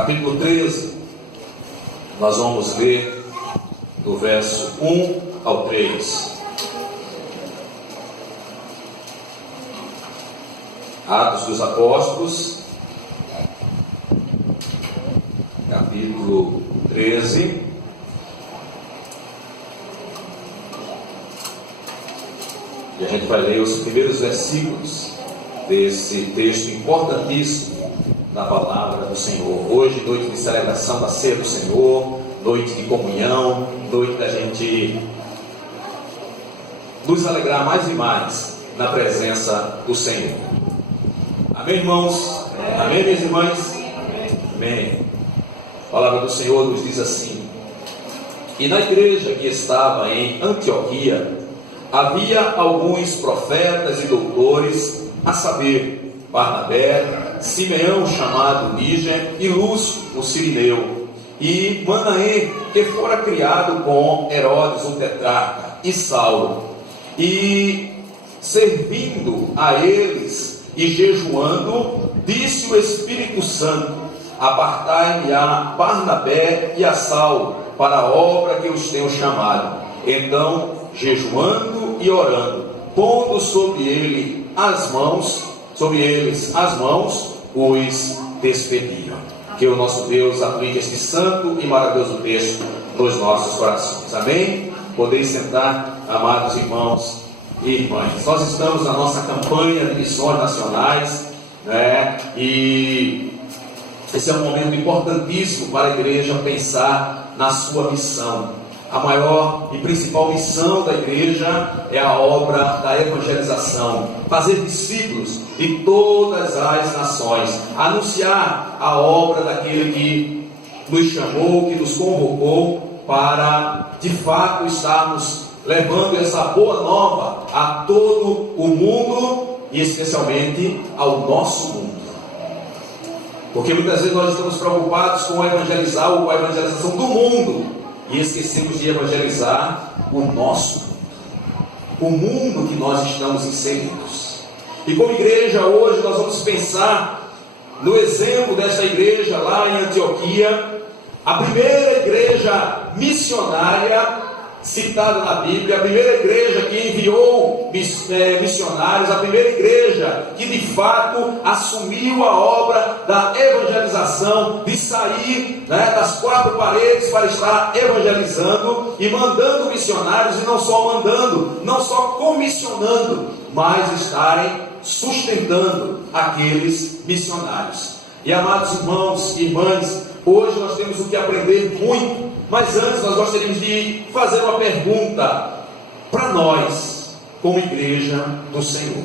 capítulo 13, nós vamos ler do verso 1 ao 3. Atos dos Apóstolos, capítulo 13. E a gente vai ler os primeiros versículos desse texto importantíssimo da palavra do Senhor. Hoje, noite de celebração da ceia do Senhor, noite de comunhão, noite da gente nos alegrar mais e mais na presença do Senhor. Amém, irmãos? Amém, minhas irmãs? Amém. A palavra do Senhor nos diz assim: e na igreja que estava em Antioquia havia alguns profetas e doutores, a saber, Barnabé, Simeão chamado Níger, e Lúcio o Cirineu, e Manaém, que fora criado com Herodes o tetrarca, e Saulo. E servindo a eles e jejuando, disse o Espírito Santo: apartai-me a Barnabé e a Saulo para a obra que os tenho chamado. Então, jejuando e orando, pondo sobre eles as mãos, os despediram. Que o nosso Deus aplique este santo e maravilhoso texto nos nossos corações. Amém? Podeis sentar, amados irmãos e irmãs. Nós estamos na nossa campanha de missões nacionais, né? E esse é um momento importantíssimo para a igreja pensar na sua missão. A maior e principal missão da igreja é a obra da evangelização, fazer discípulos de todas as nações, anunciar a obra daquele que nos chamou, que nos convocou para, de fato, estarmos levando essa boa nova a todo o mundo e especialmente ao nosso mundo. Porque muitas vezes nós estamos preocupados com evangelizar ou com a evangelização do mundo e esquecemos de evangelizar o nosso mundo, o mundo que nós estamos inseridos. E como igreja hoje nós vamos pensar no exemplo dessa igreja lá em Antioquia, a primeira igreja missionária citada na Bíblia, a primeira igreja que enviou missionários, a primeira igreja que de fato assumiu a obra da evangelização, de sair, né, das quatro paredes para estar evangelizando e mandando missionários, e não só mandando, não só comissionando, mas estarem sustentando aqueles missionários. E amados irmãos e irmãs, hoje nós temos o que aprender muito. Mas antes nós gostaríamos de fazer uma pergunta para nós, como igreja do Senhor.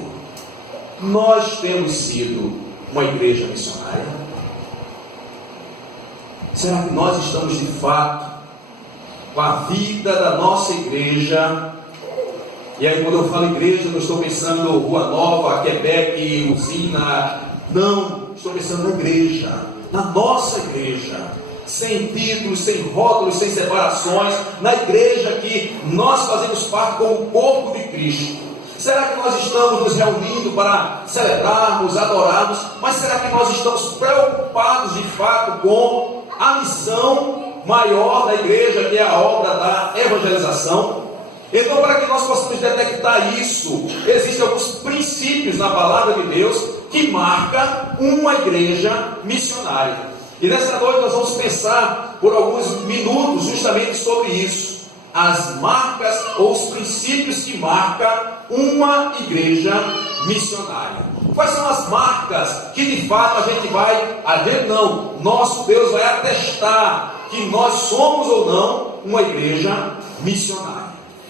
Nós temos sido uma igreja missionária? Será que nós estamos de fato com a vida da nossa igreja? E aí, quando eu falo igreja, não estou pensando Rua Nova, Quebec, Usina. Não, estou pensando na igreja, na nossa igreja. Sem títulos, sem rótulos, sem separações, na igreja que nós fazemos parte como corpo de Cristo. Será que nós estamos nos reunindo para celebrarmos, adorarmos, mas será que nós estamos preocupados de fato com a missão maior da igreja, que é a obra da evangelização? Então, para que nós possamos detectar isso, existem alguns princípios na palavra de Deus que marcam uma igreja missionária. E nessa noite nós vamos pensar por alguns minutos justamente sobre isso. As marcas ou os princípios que marcam uma igreja missionária. Quais são as marcas que de fato nosso Deus vai atestar que nós somos ou não uma igreja missionária?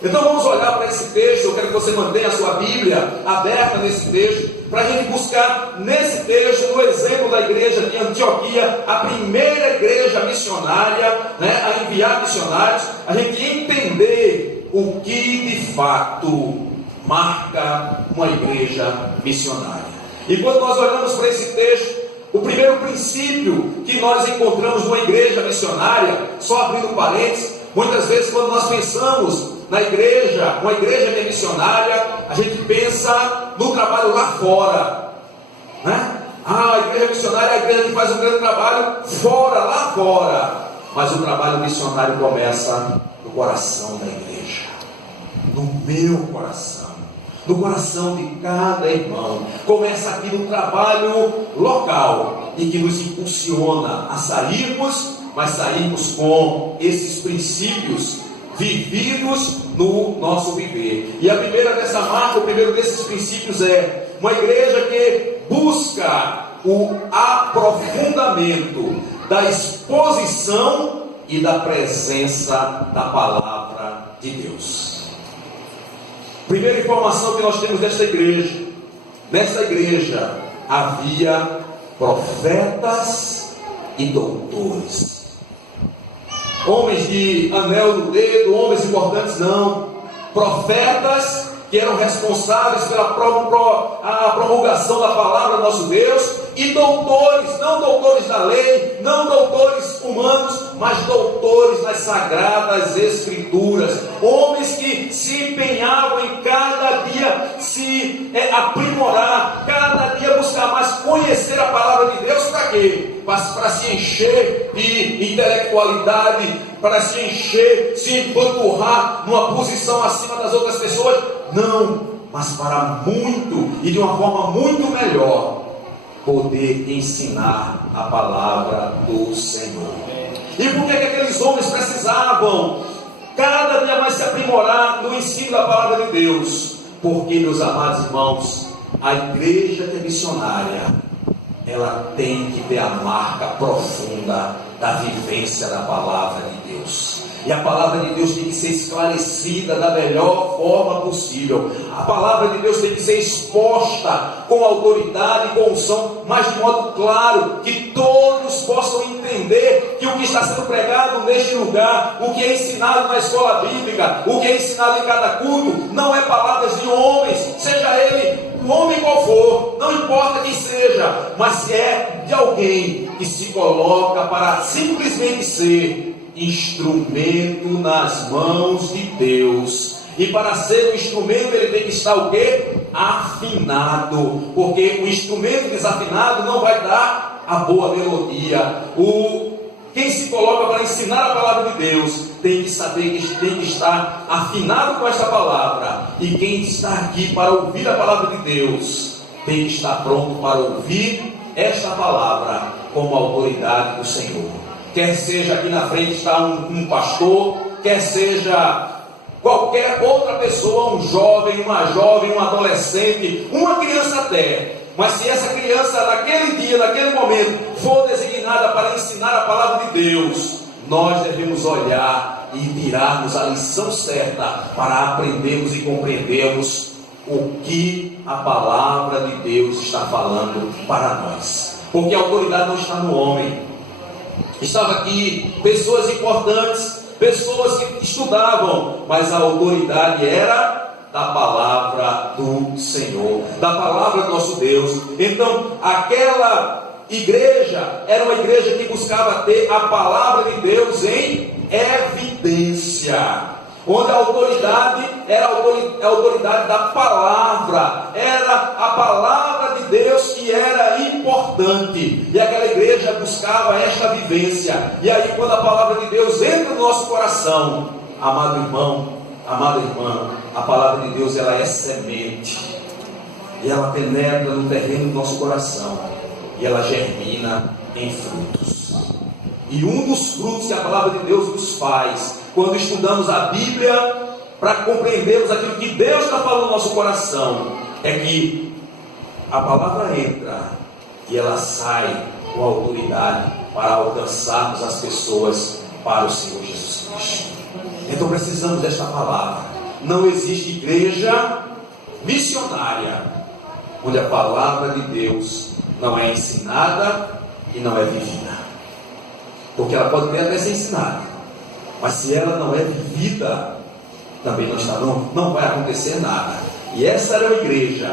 Então vamos olhar para esse texto. Eu quero que você mantenha a sua Bíblia aberta nesse texto, para a gente buscar nesse texto, no exemplo da igreja de Antioquia, a primeira igreja missionária, né, a enviar missionários, a gente entender o que de fato marca uma igreja missionária. E quando nós olhamos para esse texto, o primeiro princípio que nós encontramos numa igreja missionária, só abrindo parênteses, muitas vezes quando nós pensamos na igreja, uma igreja missionária, a gente pensa no trabalho lá fora, né? A igreja missionária é a igreja que faz um grande trabalho fora, lá fora. Mas o trabalho missionário começa no coração da igreja, no meu coração, no coração de cada irmão. Começa aqui no trabalho local e que nos impulsiona a sairmos, mas sairmos com esses princípios vividos no nosso viver. E a primeira dessa marca, o primeiro desses princípios é uma igreja que busca o aprofundamento da exposição e da presença da palavra de Deus. Primeira informação que nós temos desta igreja: nessa igreja havia profetas e doutores, homens de anel no dedo, homens importantes, não, profetas que eram responsáveis pela promulgação da palavra do nosso Deus, e doutores, não doutores da lei, não doutores humanos, mas doutores das sagradas escrituras, homens que se empenhavam em cada dia se aprimorar, cada dia buscar mais conhecer a palavra de Deus. Para quê? Para se encher de intelectualidade, para se encher, se empanturrar numa posição acima das outras pessoas. Não, mas para muito e de uma forma muito melhor poder ensinar a palavra do Senhor. E por que aqueles homens precisavam cada dia mais se aprimorar no ensino da palavra de Deus? Porque, meus amados irmãos, a igreja que é missionária, ela tem que ter a marca profunda da vivência da palavra de Deus. E a palavra de Deus tem que ser esclarecida da melhor forma possível. A palavra de Deus tem que ser exposta com autoridade e com unção, mas de modo claro, que todos possam entender que o que está sendo pregado neste lugar, o que é ensinado na escola bíblica, o que é ensinado em cada culto, não é palavras de homens, seja ele o homem qual for, não importa quem seja, mas se é de alguém que se coloca para simplesmente ser instrumento nas mãos de Deus. E para ser um instrumento ele tem que estar o quê? Afinado, porque o instrumento desafinado não vai dar a boa melodia. Quem se coloca para ensinar a palavra de Deus tem que saber que tem que estar afinado com esta palavra. E quem está aqui para ouvir a palavra de Deus tem que estar pronto para ouvir esta palavra como autoridade do Senhor. Quer seja aqui na frente está um pastor, quer seja qualquer outra pessoa, um jovem, um adolescente, uma criança até. Mas se essa criança naquele dia, naquele momento, for designada para ensinar a palavra de Deus, nós devemos olhar e tirarmos a lição certa para aprendermos e compreendermos o que a palavra de Deus está falando para nós. Porque a autoridade não está no homem. Estava aqui pessoas importantes, pessoas que estudavam, mas a autoridade era da palavra do Senhor, da palavra do nosso Deus. Então, aquela igreja era uma igreja que buscava ter a palavra de Deus em evidência, onde a autoridade era a autoridade da palavra, era a palavra de Deus que era importante, e aquela igreja buscava esta vivência. E aí, quando a palavra de Deus entra no nosso coração, amado irmão, amada irmã, a palavra de Deus ela é semente, e ela penetra no terreno do nosso coração, e ela germina em frutos. E um dos frutos que a palavra de Deus nos faz, quando estudamos a Bíblia, para compreendermos aquilo que Deus está falando no nosso coração, é que a palavra entra e ela sai com autoridade para alcançarmos as pessoas para o Senhor Jesus Cristo. Então precisamos desta palavra. Não existe igreja missionária onde a palavra de Deus não é ensinada e não é vivida. Porque ela pode até ser ensinada, mas se ela não é vivida, também não vai acontecer nada. E essa era uma igreja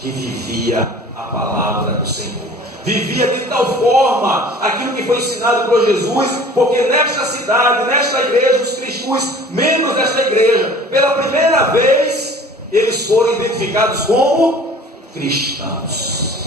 que vivia a palavra do Senhor, vivia de tal forma aquilo que foi ensinado por Jesus, porque nesta cidade, nesta igreja, os cristãos, membros desta igreja, pela primeira vez, eles foram identificados como cristãos.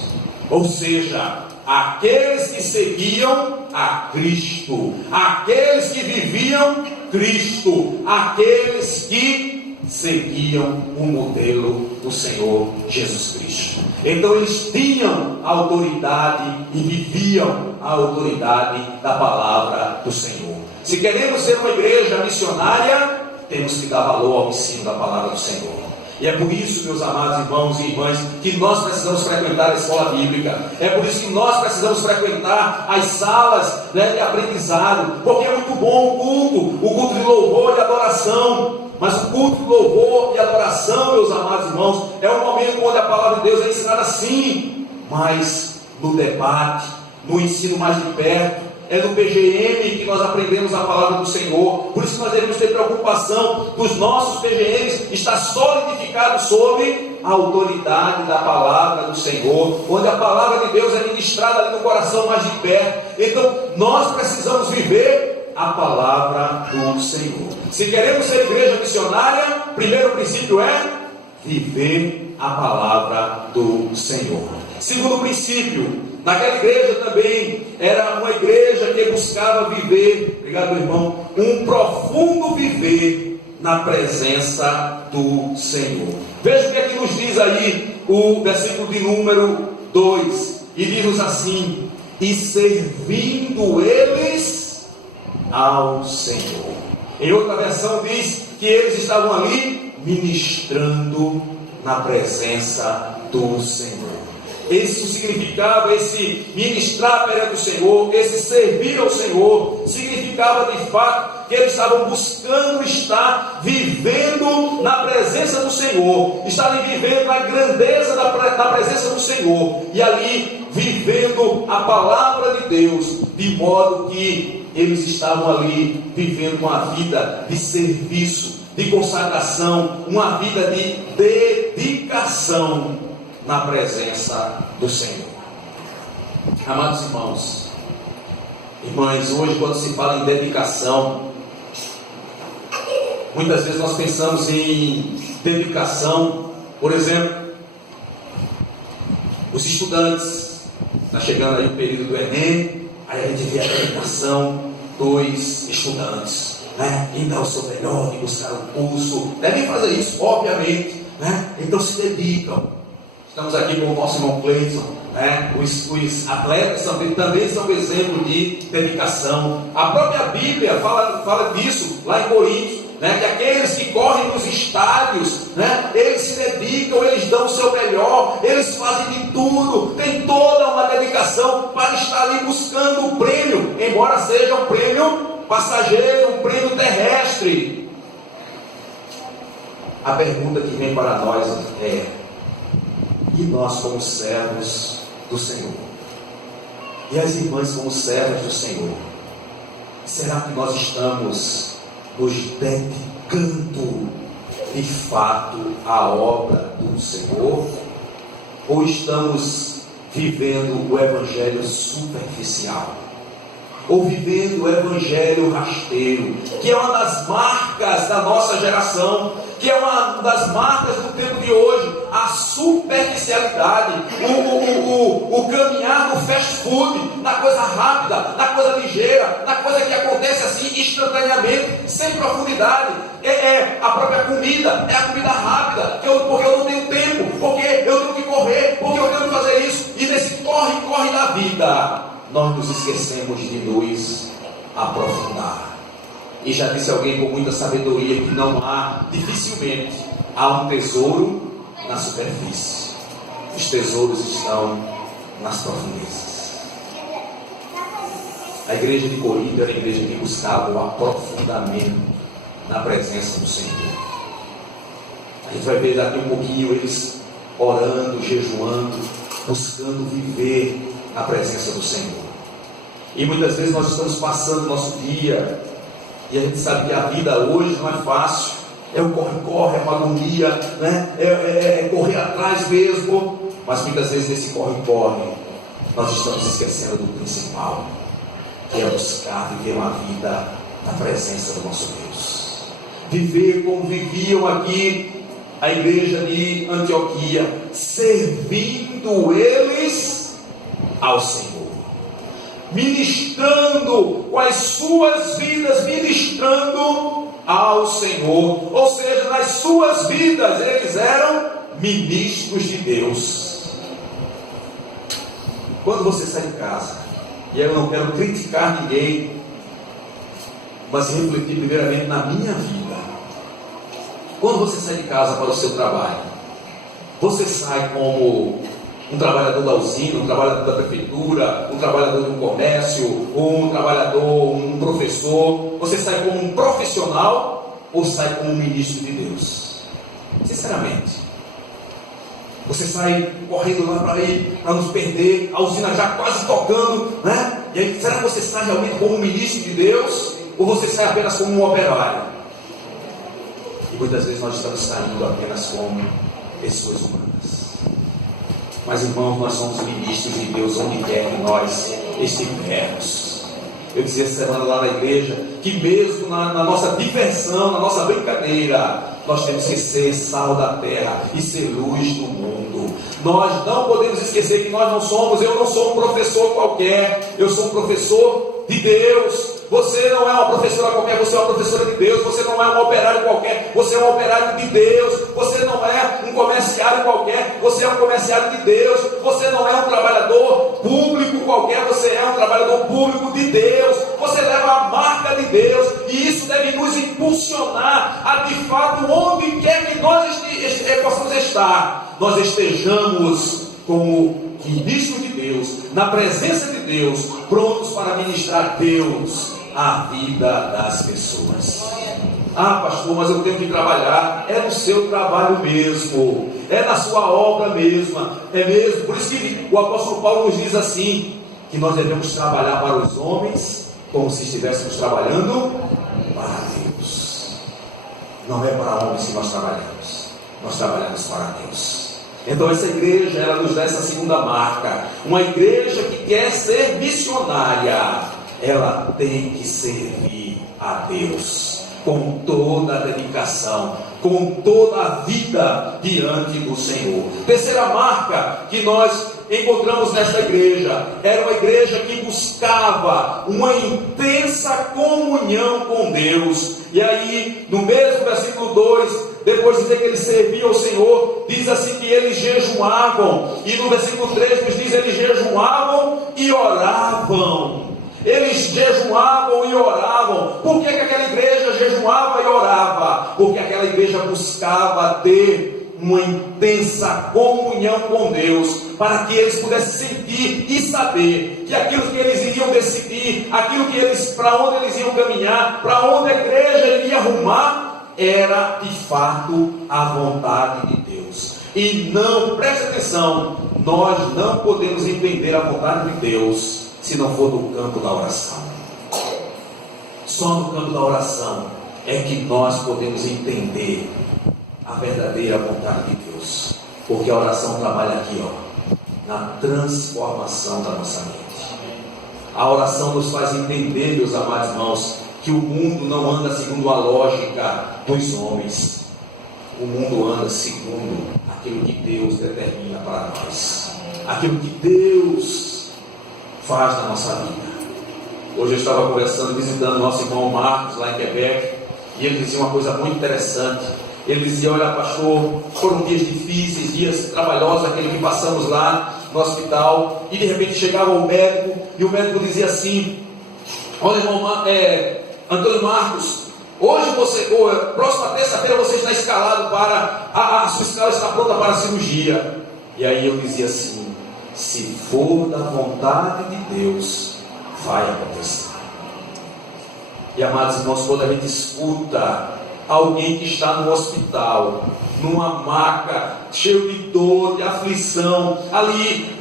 Ou seja, aqueles que seguiam a Cristo, aqueles que viviam Cristo, aqueles que seguiam o modelo do Senhor Jesus Cristo. Então eles tinham a autoridade e viviam a autoridade da palavra do Senhor. Se queremos ser uma igreja missionária, temos que dar valor ao ensino da palavra do Senhor. E é por isso, meus amados irmãos e irmãs, que nós precisamos frequentar a escola bíblica. É por isso que nós precisamos frequentar as salas, de aprendizado. Porque é muito bom o culto de louvor e adoração. Mas o culto de louvor e adoração, meus amados irmãos, é um momento onde a palavra de Deus é ensinada sim. Mas no debate, no ensino mais de perto, é no PGM que nós aprendemos a palavra do Senhor. Por isso nós devemos ter preocupação dos nossos PGMs estar solidificados sobre a autoridade da palavra do Senhor, onde a palavra de Deus é ministrada ali no coração mais de perto. Então nós precisamos viver a palavra do Senhor. Se queremos ser igreja missionária, primeiro princípio é viver a palavra do Senhor. Segundo princípio, naquela igreja também era uma igreja que buscava viver, obrigado irmão, um profundo viver na presença do Senhor. Veja o que é que nos diz aí o versículo de número 2, e diz-nos assim: e servindo eles ao Senhor. Em outra versão diz que eles estavam ali ministrando na presença do Senhor. Esse significava, esse ministrar perante o Senhor, esse servir ao Senhor, significava de fato que eles estavam buscando estar vivendo na presença do Senhor, estarem vivendo na grandeza da presença do Senhor, e ali vivendo a palavra de Deus, de modo que eles estavam ali vivendo uma vida de serviço, de consagração, uma vida de dedicação na presença do Senhor. Amados irmãos, irmãs, hoje quando se fala em dedicação, muitas vezes nós pensamos em dedicação, por exemplo, os estudantes, está chegando aí o período do Enem, aí a gente vê a dedicação dos estudantes, em dar o seu melhor, em buscar um curso, devem fazer isso, obviamente, então se dedicam. Estamos aqui com o nosso irmão Cleiton, os atletas também são exemplo de dedicação. A própria Bíblia fala disso lá em Coríntios, que aqueles que correm nos estádios, eles se dedicam, eles dão o seu melhor, eles fazem de tudo, tem toda uma dedicação para estar ali buscando o prêmio, embora seja um prêmio passageiro, um prêmio terrestre. A pergunta que vem para nós é: e nós como servos do Senhor? E as irmãs como servas do Senhor? Será que nós estamos nos dedicando de fato à obra do Senhor? Ou estamos vivendo o evangelho superficial? Ou vivendo o evangelho rasteiro, que é uma das marcas da nossa geração, que é uma das marcas do tempo de hoje, a superficialidade, o caminhar no fast food, na coisa rápida, na coisa ligeira, na coisa que acontece assim instantaneamente, sem profundidade. A própria comida, é a comida rápida, porque eu não tenho tempo, porque eu tenho que correr, porque eu tenho que fazer isso, e nesse corre da vida, nós nos esquecemos de nos aprofundar. E já disse alguém com muita sabedoria que dificilmente há um tesouro na superfície. Os tesouros estão nas profundezas. A igreja de Corinto era a igreja que buscava o aprofundamento na presença do Senhor. A gente vai ver daqui um pouquinho eles orando, jejuando, buscando viver na presença do Senhor. E muitas vezes nós estamos passando o nosso dia, e a gente sabe que a vida hoje não é fácil, é o corre-corre, é uma agonia, é correr atrás mesmo, mas muitas vezes nesse corre-corre nós estamos esquecendo do principal, que é buscar viver uma vida na presença do nosso Deus, viver como viviam aqui a igreja de Antioquia, servindo eles ao Senhor, ministrando com as suas vidas, ministrando ao Senhor. Ou seja, nas suas vidas eles eram ministros de Deus. Quando você sai de casa, e eu não quero criticar ninguém, mas refletir primeiramente na minha vida. Quando você sai de casa para o seu trabalho, você sai como um trabalhador da usina, um trabalhador da prefeitura, um trabalhador de um comércio, ou um trabalhador, um professor? Você sai como um profissional ou sai como um ministro de Deus? Sinceramente, você sai correndo lá para nos perder, a usina já quase tocando, né? E aí, será que você sai realmente como um ministro de Deus ou você sai apenas como um operário? E muitas vezes nós estamos saindo apenas como pessoas humanas. Mas, irmãos, nós somos ministros de Deus onde quer que nós estivermos. Eu dizia essa semana lá na igreja que mesmo na nossa diversão, na nossa brincadeira, nós temos que ser sal da terra e ser luz do mundo. Nós não podemos esquecer que nós não somos, eu não sou um professor qualquer, eu sou um professor de Deus. Você não é uma professora qualquer, você é uma professora de Deus. Você não é um operário qualquer, você é um operário de Deus. Você não é um comerciário qualquer, você é um comerciário de Deus. Você não é um trabalhador público qualquer, você é um trabalhador público de Deus. Você leva a marca de Deus, e isso deve nos impulsionar a, de fato, onde quer que nós possamos estar, nós estejamos como ministro de Deus, na presença de Deus, prontos para ministrar Deus à vida das pessoas. Ah, pastor, mas eu tenho que trabalhar. É no seu trabalho mesmo, é na sua obra mesma, é mesmo. Por isso que o apóstolo Paulo nos diz assim, que nós devemos trabalhar para os homens como se estivéssemos trabalhando para Deus. Não é para homens que nós trabalhamos para Deus. Então essa igreja, ela nos dá essa segunda marca. Uma igreja que quer ser missionária, ela tem que servir a Deus com toda a dedicação, com toda a vida diante do Senhor. Terceira marca que nós encontramos nesta igreja, era uma igreja que buscava uma intensa comunhão com Deus. E aí, no mesmo versículo 2, depois de dizer que eles serviam ao Senhor, diz assim que eles jejuavam. E no versículo 3 nos diz: eles jejuavam e oravam. Eles jejuavam e oravam. Por que aquela igreja jejuava e orava? Porque aquela igreja buscava ter uma intensa comunhão com Deus, para que eles pudessem sentir e saber que aquilo que eles iriam decidir, aquilo que eles, para onde eles iam caminhar, para onde a igreja iria arrumar, era de fato a vontade de Deus. E não, preste atenção, nós não podemos entender a vontade de Deus se não for no campo da oração. Só no campo da oração é que nós podemos entender a verdadeira vontade de Deus, porque a oração trabalha aqui, na transformação da nossa mente. A oração nos faz entender, meus amados irmãos, que o mundo não anda segundo a lógica dos homens. O mundo anda segundo aquilo que Deus determina para nós, aquilo que Deus faz na nossa vida. Hoje eu estava conversando, visitando nosso irmão Marcos lá em Quebec, e ele dizia uma coisa muito interessante. Ele dizia: olha, pastor, foram dias difíceis, dias trabalhosos, aquele que passamos lá no hospital, e de repente chegava o médico, e o médico dizia assim: olha, irmão Antônio Marcos, hoje próxima terça-feira você está escalado para, a sua escala está pronta para a cirurgia. E aí eu dizia assim: se for da vontade de Deus, vai acontecer. E, amados irmãos, quando a gente escuta alguém que está no hospital, numa maca, cheio de dor, de aflição, ali,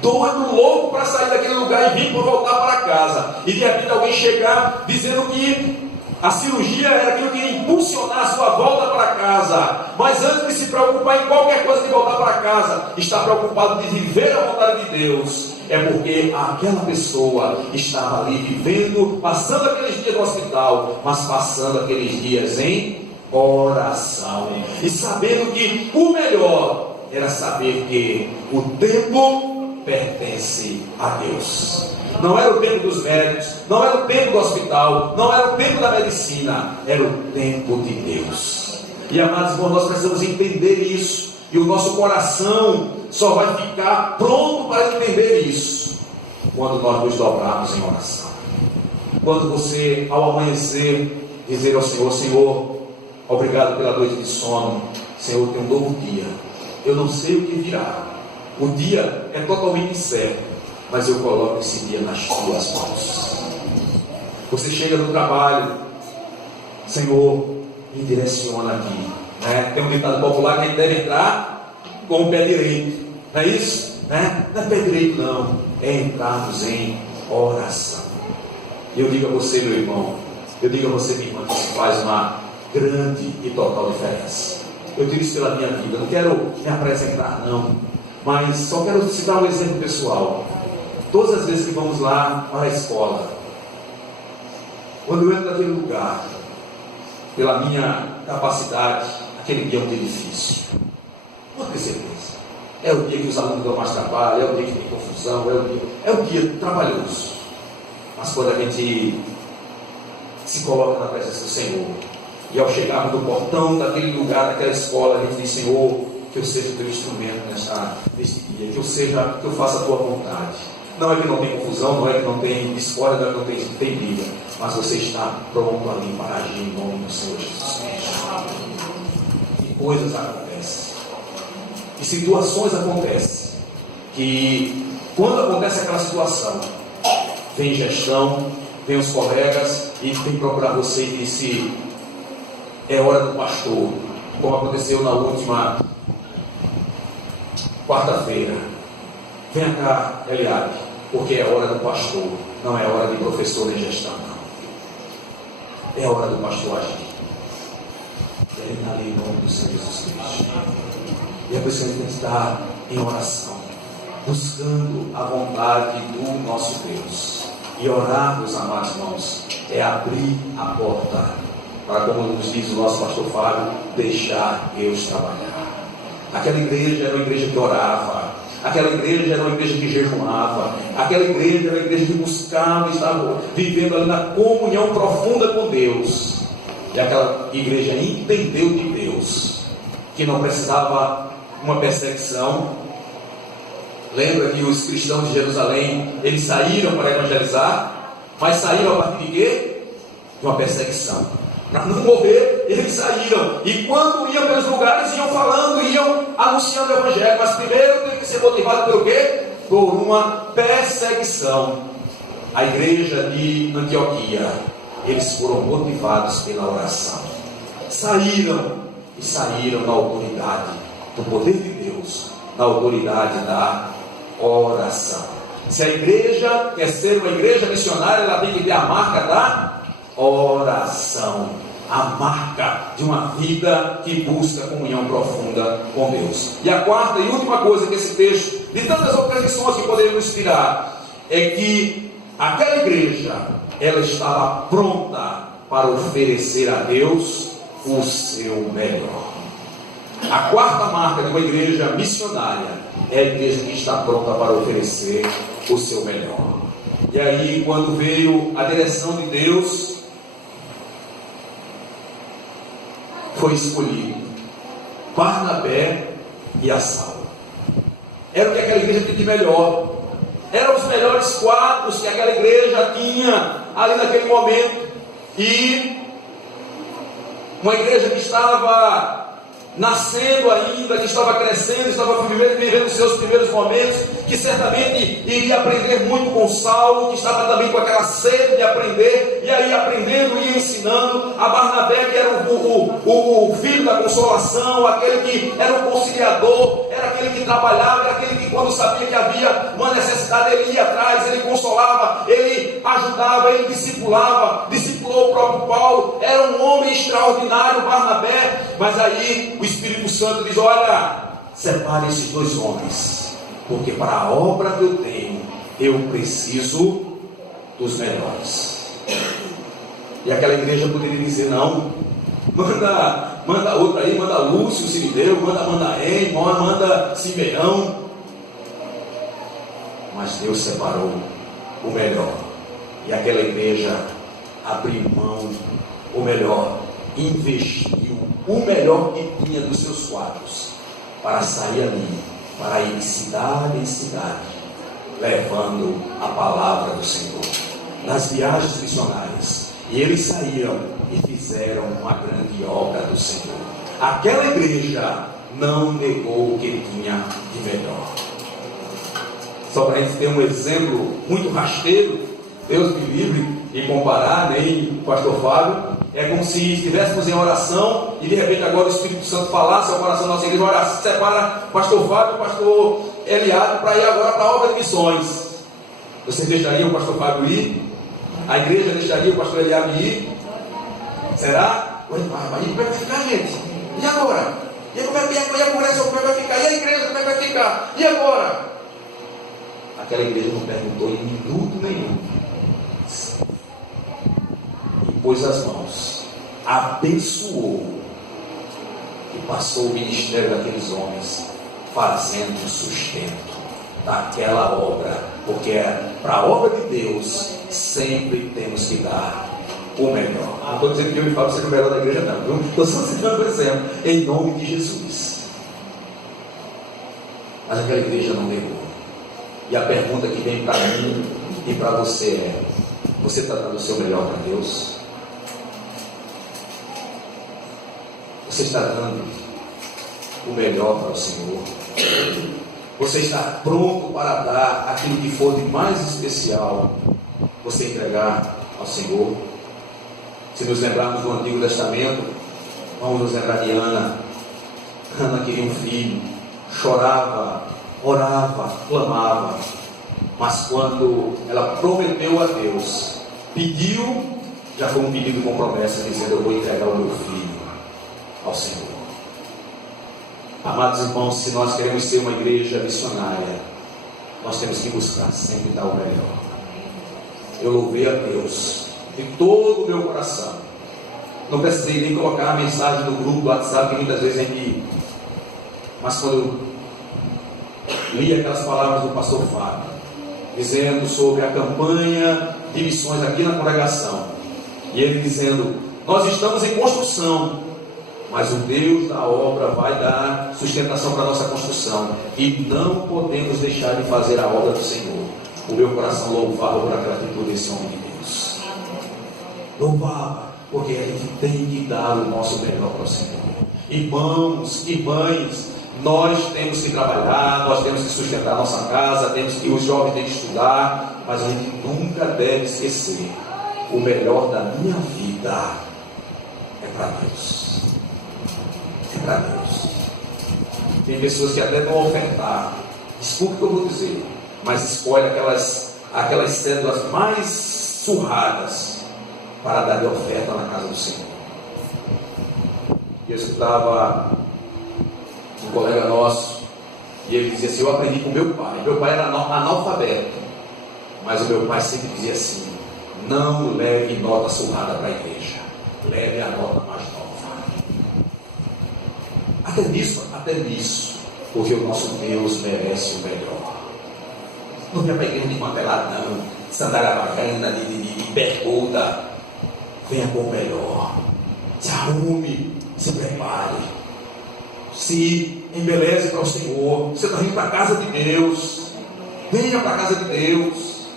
doido, louco para sair daquele lugar e vir para voltar para casa, e de repente alguém chegar dizendo que a cirurgia era aquilo que ia impulsionar a sua volta para casa, mas antes de se preocupar em qualquer coisa de voltar para casa, está preocupado de viver a vontade de Deus, é porque aquela pessoa estava ali vivendo, passando aqueles dias no hospital, mas passando aqueles dias em oração, e sabendo que o melhor era saber que o tempo pertence a Deus. Não era o tempo dos médicos, não era o tempo do hospital, não era o tempo da medicina, era o tempo de Deus. E amados irmãos, nós precisamos entender isso, e o nosso coração só vai ficar pronto para entender isso quando nós nos dobrarmos em oração. Quando você, ao amanhecer, dizer ao Senhor: Senhor, obrigado pela noite de sono, Senhor, tem um novo dia, eu não sei o que virá, o dia é totalmente incerto, mas eu coloco esse dia nas tuas mãos. Você chega no trabalho: Senhor, me direciona aqui, né? Tem um ditado popular que a gente deve entrar com o pé direito, não é isso? Né? Não é pé direito não, é entrarmos em oração. E eu digo a você, meu irmão, eu digo a você, minha irmã, que isso faz uma grande e total diferença. Eu digo isso pela minha vida, eu não quero me apresentar não, mas só quero citar um exemplo pessoal. Todas as vezes que vamos lá para a escola, quando eu entro naquele lugar, pela minha capacidade, aquele dia é um dia difícil, pode ter certeza. É o dia que os alunos dão mais trabalho, é o dia que tem confusão, é o dia trabalhoso. Mas quando a gente se coloca na presença do Senhor, e ao chegarmos no portão daquele lugar, daquela escola, a gente diz: Senhor, que eu seja o teu instrumento neste dia, que eu faça a tua vontade. Não é que não tem confusão, não é que não tem discórdia, não é que não tem briga, mas você está pronto ali para agir em nome do Senhor Jesus Cristo. E coisas acontecem, e situações acontecem, que quando acontece aquela situação, vem gestão, vem os colegas e vem procurar você e disse: é hora do pastor, como aconteceu na última quarta-feira. Venha cá, Eliade, porque é hora do pastor, não é hora de professor nem gestão, não. É hora do pastor agir. Ele está ali em nome do Senhor Jesus Cristo. E a pessoa tem que estar em oração, buscando a vontade do nosso Deus. E orar, meus amados irmãos, é abrir a porta para, como nos diz o nosso pastor Fábio, deixar Deus trabalhar. Aquela igreja era uma igreja que orava, aquela igreja era uma igreja que jejuava, aquela igreja era uma igreja que buscava, estava vivendo ali na comunhão profunda com Deus. E aquela igreja entendeu de Deus que não precisava uma perseguição. Lembra que os cristãos de Jerusalém, eles saíram para evangelizar, mas saíram a partir de quê? De uma perseguição. Para não morrer, eles saíram. E quando iam pelos lugares, iam falando, iam anunciando o evangelho. Mas primeiro tem que ser motivado pelo quê? Por uma perseguição. A igreja de Antioquia, eles foram motivados pela oração. Saíram, e saíram na autoridade do poder de Deus, na autoridade da oração. Se a igreja quer ser uma igreja missionária, ela tem que ter a marca da oração, a marca de uma vida que busca comunhão profunda com Deus. E a quarta e última coisa que esse texto, de tantas outras lições que poderiam inspirar, é que aquela igreja, ela estava pronta para oferecer a Deus o seu melhor. A quarta marca de uma igreja missionária é a igreja que está pronta para oferecer o seu melhor. E aí, quando veio a direção de Deus, foi escolhido Barnabé e a Saulo. Era o que aquela igreja tinha de melhor. Eram os melhores quadros que aquela igreja tinha ali naquele momento. E uma igreja que estava nascendo ainda, que estava crescendo, estava vivendo os seus primeiros momentos, que certamente iria aprender muito com Saulo, que estava também com aquela sede de aprender, e aí aprendendo e ensinando a Barnabé, que era o filho da consolação, aquele que era o conciliador, era aquele que trabalhava, era aquele que quando sabia que havia uma necessidade, ele ia atrás, ele consolava, ele ajudava, ele discipulou o próprio Paulo. Era um homem extraordinário, Barnabé. Mas aí o Espírito Santo diz: olha, separe esses dois homens, porque para a obra que eu tenho, eu preciso dos melhores. E aquela igreja poderia dizer: não, manda outro aí, manda Lúcio, Sirineu, manda Em, manda Simeão. mas Deus separou o melhor. E aquela igreja abriu mão, o melhor, investiu o melhor que tinha dos seus quadros para sair ali, para ir de cidade em cidade, levando a palavra do Senhor nas viagens missionárias. E eles saíram e fizeram uma grande obra do Senhor. Aquela igreja não negou o que tinha de melhor. Só para a gente ter um exemplo muito rasteiro, Deus me livre de comparar, nem o pastor Fábio, é como se estivéssemos em oração e de repente agora o Espírito Santo falasse ao coração da nossa igreja: olha, separa o pastor Fábio e o pastor Eliade para ir agora para a obra de missões. Vocês deixariam o pastor Fábio ir? A igreja deixaria o pastor Eliade ir? Será? Ué, mas como é que vai ficar, gente? E agora? E como é que a congregação como é que vai ficar? E a igreja como é que vai ficar? E agora? Aquela igreja não perguntou em minuto nenhum. E pôs as mãos, abençoou e passou o ministério daqueles homens, fazendo o sustento daquela obra, porque para a obra de Deus sempre temos que dar o melhor. Não estou dizendo que eu e Fábio seja o melhor da igreja, não. Estou só citando o exemplo, em nome de Jesus. Mas aquela igreja não negou. E a pergunta que vem para mim e para você é: você está dando o seu melhor para Deus? Você está dando o melhor para o Senhor? Você está pronto para dar aquilo que for de mais especial, você entregar ao Senhor? Se nos lembrarmos do Antigo Testamento, vamos nos lembrar de Ana. Ana queria um filho, chorava, orava, clamava, mas quando ela prometeu a Deus, pediu, já foi um pedido com promessa, dizendo: eu vou entregar o meu filho ao Senhor. Amados irmãos, se nós queremos ser uma igreja missionária, nós temos que buscar sempre dar o melhor. Eu louvei a Deus de todo o meu coração. Não precisei nem colocar a mensagem no grupo do WhatsApp, que muitas vezes a gente... Mas quando eu li aquelas palavras do pastor Fábio, dizendo sobre a campanha de missões aqui na congregação, e ele dizendo: nós estamos em construção, mas o Deus da obra vai dar sustentação para a nossa construção, e não podemos deixar de fazer a obra do Senhor. O meu coração louvava por aquela atitude desse homem de Deus. Louvava, porque a gente tem que dar o nosso melhor para o Senhor. Irmãos e mães, nós temos que trabalhar, nós temos que sustentar a nossa casa, temos que, os jovens têm que estudar, mas a gente nunca deve esquecer: o melhor da minha vida é para Deus. É para Deus. Tem pessoas que até vão ofertar, desculpe o que eu vou dizer, mas escolhe aquelas cédulas mais surradas para dar de oferta na casa do Senhor. Eu escutava um colega nosso, e ele dizia assim: eu aprendi com meu pai. Meu pai era analfabeto, mas o meu pai sempre dizia assim: não leve nota surrada para a igreja, leve a nota mais nova. Até nisso, porque o nosso Deus merece o melhor. Não venha para a igreja de manteladão, de sandália bacana, de bermuda. Venha com o melhor. Se arrume, se prepare, se embeleze para o Senhor. Você está vindo para a casa de Deus. Venha para a casa de Deus.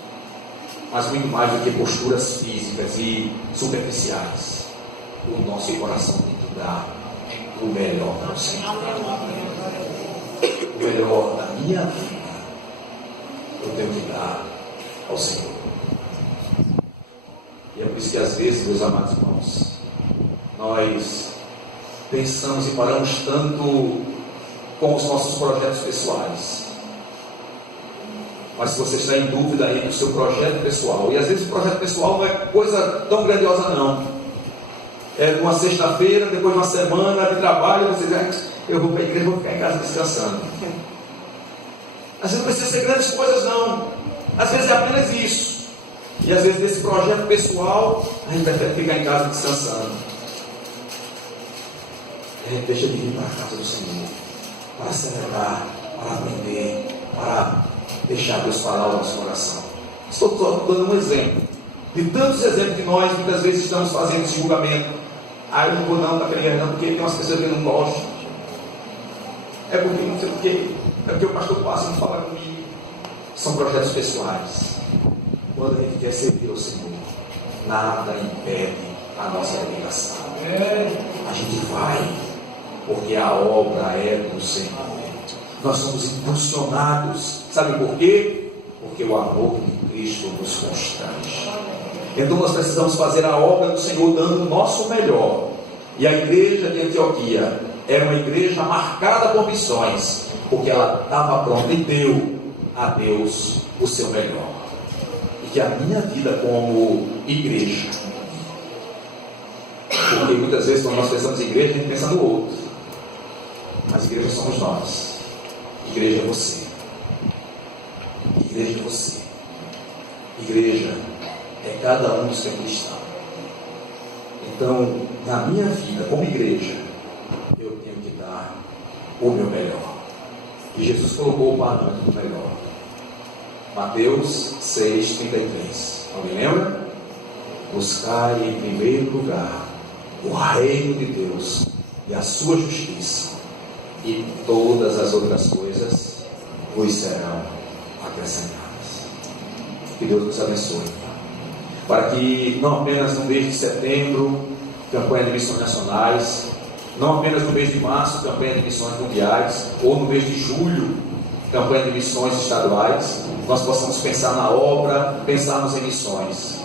Mas muito mais do que posturas físicas e superficiais, o nosso coração tem que dar o melhor para o Senhor. O melhor da minha vida eu tenho que dar ao Senhor. E é por isso que às vezes, meus amados irmãos, nós pensamos e paramos tanto com os nossos projetos pessoais. Mas se você está em dúvida aí do seu projeto pessoal, e às vezes o projeto pessoal não é coisa tão grandiosa não, é numa sexta-feira, depois de uma semana de trabalho, você diz: eu vou para a igreja, vou ficar em casa descansando. Às vezes não precisa ser grandes coisas não, às vezes é apenas isso. E às vezes desse projeto pessoal a gente prefere ficar em casa descansando. Deixa de vir para a casa do Senhor, para celebrar, para aprender, para deixar Deus falar ao nosso coração. Estou só dando um exemplo de tantos exemplos que nós muitas vezes estamos fazendo esse julgamento. Eu não vou não para aquele não, porque tem umas pessoas que eu não gosto. É porque não sei o quê. É porque o pastor passa e não fala comigo. São projetos pessoais. Quando a gente quer servir ao Senhor, nada impede a nossa dedicação. A gente vai, porque a obra é do Senhor. Nós somos impulsionados. Sabe por quê? Porque o amor de Cristo nos constrange. Então nós precisamos fazer a obra do Senhor dando o nosso melhor. E a igreja de Antioquia era uma igreja marcada por missões, porque ela estava pronta e deu a Deus o seu melhor. E que a minha vida como igreja, porque muitas vezes quando nós pensamos em igreja, a gente pensa no outro. Mas igreja somos nós. Igreja é você. Igreja é você. Igreja é cada um dos que é cristão. Então, na minha vida como igreja, eu tenho que dar o meu melhor. E Jesus colocou o parâmetro do melhor. Mateus 6,33. Alguém lembra? Buscai em primeiro lugar o reino de Deus e a sua justiça, e todas as outras coisas vos serão acrescentadas. Que Deus nos abençoe, para que não apenas no mês de setembro, campanha de missões nacionais, não apenas no mês de março, campanha de missões mundiais, ou no mês de julho, campanha de missões estaduais, nós possamos pensar na obra, pensarmos em missões,